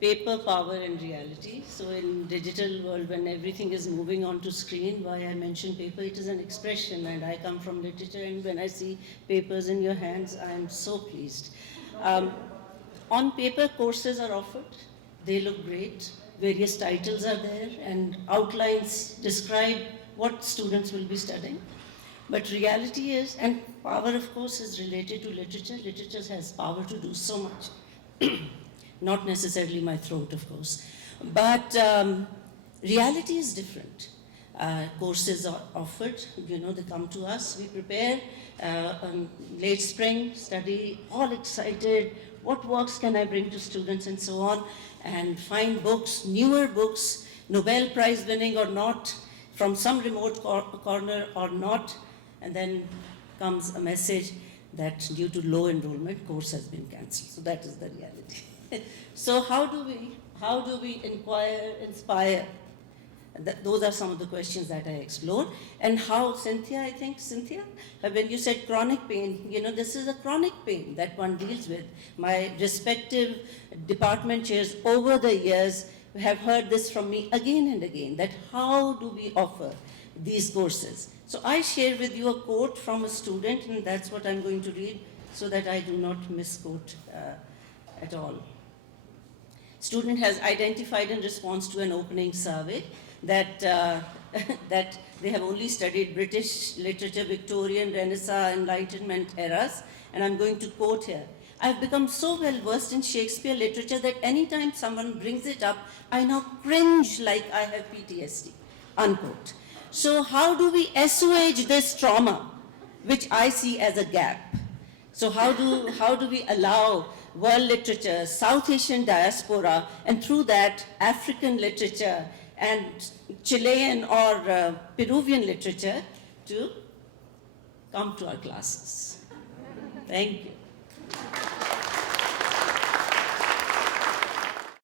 paper, power, and reality. So in digital world, when everything is moving onto screen, why I mention paper, it is an expression, and I come from literature, and when I see papers in your hands, I am so pleased. Um, on paper, courses are offered. They look great. Various titles are there, and outlines describe what students will be studying. But reality is, and power of course is related to literature. Literature has power to do so much. Not necessarily my throat, of course. But reality is different. Courses are offered, they come to us, we prepare, late spring, study, all excited, what works can I bring to students and so on, and find books, newer books, Nobel Prize winning or not, from some remote corner or not, and then comes a message that due to low enrollment, course has been cancelled. So that is the reality. So how do we inspire? Those are some of the questions that I explored. And how, Cynthia, when you said chronic pain, this is a chronic pain that one deals with. My respective department chairs over the years have heard this from me again and again, that how do we offer these courses? So I share with you a quote from a student, and that's what I'm going to read so that I do not misquote at all. Student has identified in response to an opening survey that that they have only studied British literature, Victorian, Renaissance, Enlightenment eras, and I'm going to quote here. I've become so well versed in Shakespeare literature that anytime someone brings it up, I now cringe like I have PTSD, unquote. So how do we assuage this trauma, which I see as a gap? So how do we allow world literature, South Asian diaspora, and through that African literature and Chilean or Peruvian literature to come to our classes? Thank you.